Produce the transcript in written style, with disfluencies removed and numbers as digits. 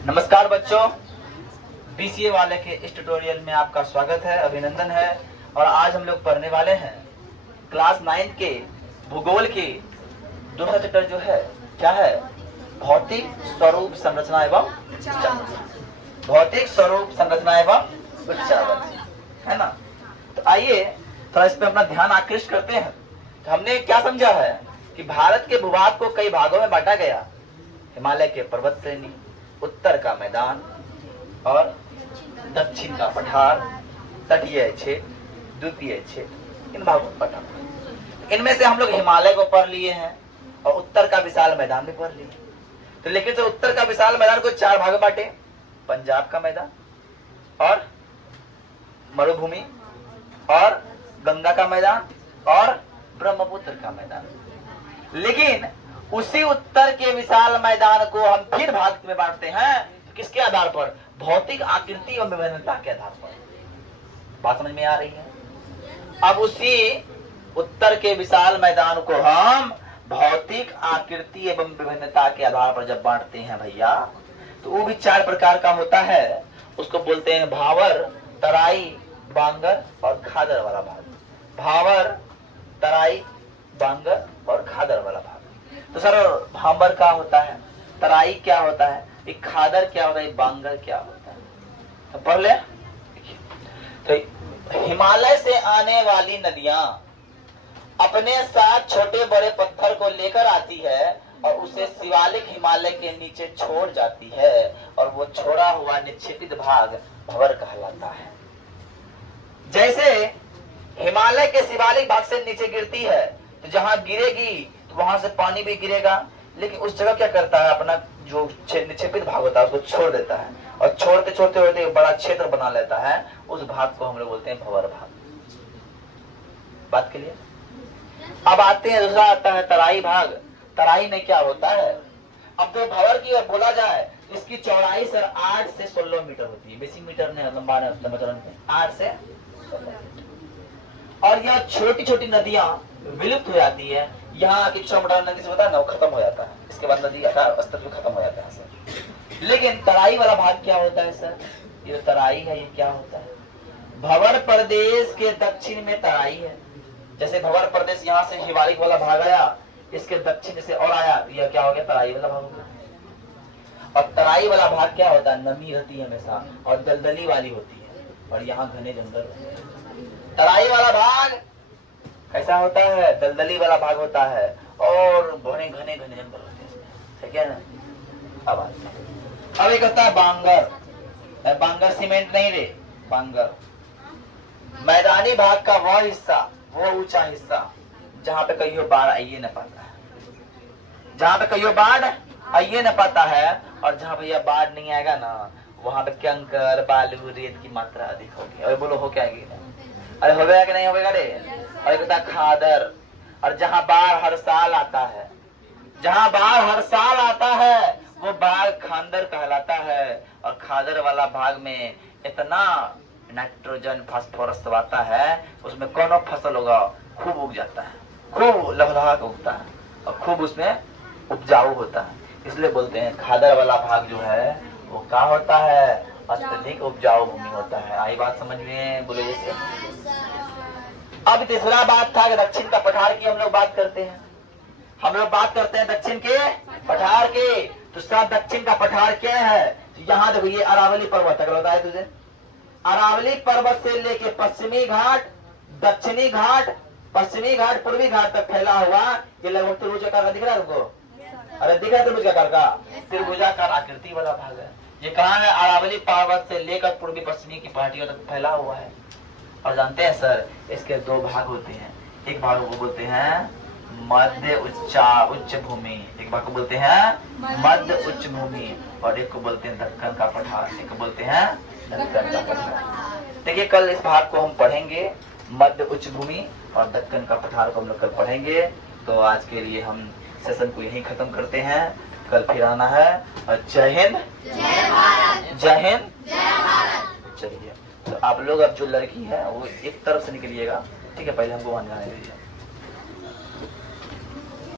नमस्कार बच्चों, बीसीए वाले के इस ट्यूटोरियल में आपका स्वागत है, अभिनंदन है। और आज हम लोग पढ़ने वाले हैं क्लास 9 के भूगोल के दूसरा चैप्टर जो है क्या है, भौतिक स्वरूप संरचना एवं भौतिक स्वरूप संरचना एवं उच्चावच, है ना। तो आइए थोड़ा इस पे अपना ध्यान आकृष्ट करते हैं। तो हमने क्या समझा है कि भारत के भूभाग को कई भागों में बांटा गया। हिमालय के पर्वत श्रेणी, उत्तर का मैदान और दक्षिण का पठार, तटीय क्षेत्र, द्वीपीय क्षेत्र, इन भागों में बांटा। इनमें से हम लोग हिमालय को पढ़ लिए हैं और उत्तर का विशाल मैदान भी पढ़ लिए। तो लेकिन तो उत्तर का विशाल मैदान को 4 भाग में बांटे, पंजाब का मैदान और मरुभूमि और गंगा का मैदान और ब्रह्मपुत्र का मैदान। लेकिन उसी उत्तर के विशाल मैदान को हम फिर भाग में बांटते हैं, किसके आधार पर? भौतिक आकृति और विभिन्नता के आधार पर। बात समझ में आ रही है? अब उसी उत्तर के विशाल मैदान को हम भौतिक आकृति एवं विभिन्नता के आधार पर जब बांटते हैं भैया, तो वो भी 4 प्रकार का होता है। उसको बोलते हैं भावर, तराई, बांगर और खादर वाला भाग। भावर, तराई, बांगर और खादर वाला भाग। तो सर भावर क्या होता है, तराई क्या होता है, एक खादर क्या होता है, बांगर क्या होता है? तो पढ़ ले। तो हिमालय से आने वाली नदियां अपने साथ छोटे बड़े पत्थर को लेकर आती है और उसे शिवालिक हिमालय के नीचे छोड़ जाती है, और वो छोड़ा हुआ निक्षेपित भाग भंवर कहलाता है। जैसे हिमालय के शिवालिक भाग से नीचे गिरती है, तो जहां गिरेगी तो वहां से पानी भी गिरेगा, लेकिन उस जगह क्या करता है, अपना जो निक्षेपित भाग होता है उसको छोड़ देता है, और छोड़ते छोड़ते होते एक बड़ा क्षेत्र बना लेता है। उस भाग को हम लोग बोलते हैं भंवर भाग। बात के लिए अब आते हैं, दूसरा आता है तराई भाग। तराई में क्या होता है? अब तो भंवर की ओर बोला जाए, इसकी चौड़ाई सर 8 से 16 मीटर होती है, बेसी मीटर ने लंबा 8 से 16 मीटर। और यह छोटी छोटी नदियां विलुप्त हो जाती है। यहाँ की छोटा नदी से होता है ना, वो खत्म हो जाता है, इसके बाद नदी का अस्तित्व खत्म हो जाता है सर। लेकिन तराई वाला भाग क्या होता है सर? ये तराई है, ये क्या होता है? भंवर प्रदेश के दक्षिण में तराई है। जैसे भंवर प्रदेश यहाँ से हिमालय वाला भाग आया, इसके दक्षिण से और आया, यह क्या हो गया, तराई वाला भाग हो गया। और तराई वाला भाग क्या होता है? नमी रहती है हमेशा और दलदली वाली होती है, और यहाँ घने जंगल होते हैं। तराई वाला भाग कैसा होता है? दलदली वाला भाग होता है और घने घने घने जंगल होते हैं, ठीक है ना। अब एक होता है बांगर। बांगर सीमेंट नहीं रे, बांगर मैदानी भाग का वह हिस्सा, वो ऊंचा हिस्सा जहाँ पे कहियो बाढ़ आइए न पाता है, जहाँ पे कहियो बाढ़ आइए न पाता है, और जहाँ पे यह बाढ़ नहीं आएगा ना, वहां पे कंकर बालू रेत की मात्रा अधिक होगी। और बोलो हो क्या आएगी? अरे हो गया कि नहीं होगा रे? और एक होता है खादर, और जहाँ बाढ़ हर साल आता है, जहाँ बाढ़ हर साल आता है वो बाढ़ खादर कहलाता है। और खादर वाला भाग में इतना नाइट्रोजन फास्फोरस आता है, उसमें कौन फसल होगा, खूब उग जाता है, खूब लहलहा उगता है और खूब उसमें उपजाऊ होता है। इसलिए बोलते हैं खादर वाला भाग जो है वो क्या होता है, अत्यधिक उपजाऊ भूमि होता है। आई बात समझ में? बोलो जैसे। अब तीसरा बात था कि दक्षिण का पठार की हम लोग बात करते हैं। हम लोग बात करते हैं दक्षिण के पठार के। तो सब दक्षिण का पठार क्या है? तो यहाँ देखो, ये अरावली पर्वत है, बताया तुझे। अरावली पर्वत से लेके पश्चिमी घाट, दक्षिणी घाट, पश्चिमी घाट, पूर्वी घाट तक फैला हुआ ये लगभग त्रिभुजाकार दिख रहा है तुमको? अरे दिख रहा है त्रिभुजाकार का? त्रिभुजाकार आकृति वाला भाग है। ये कहाँ है? अरावली पर्वत से लेकर पूर्वी पश्चिमी की पहाड़ियों तक फैला हुआ है। और जानते हैं सर, इसके 2 भाग होते हैं। एक भाग को बोलते हैं मध्य उच्च भूमि, एक भाग को बोलते हैं मध्य उच्च भूमि, और एक को बोलते हैं दक्कन का पठार, एक को बोलते हैं दक्कन का पठार। देखिए कल इस भाग को हम पढ़ेंगे, मध्य उच्च भूमि और दक्कन का पठार को हम लोग कल पढ़ेंगे। तो आज के लिए हम सेशन को यहीं खत्म करते हैं, कल फिर आना है। और जय हिंद, जय हिंद। चलिए, तो आप लोग अब जो लड़की है वो एक तरफ से निकलिएगा, ठीक है? पहले हमको वहां जाने दीजिए।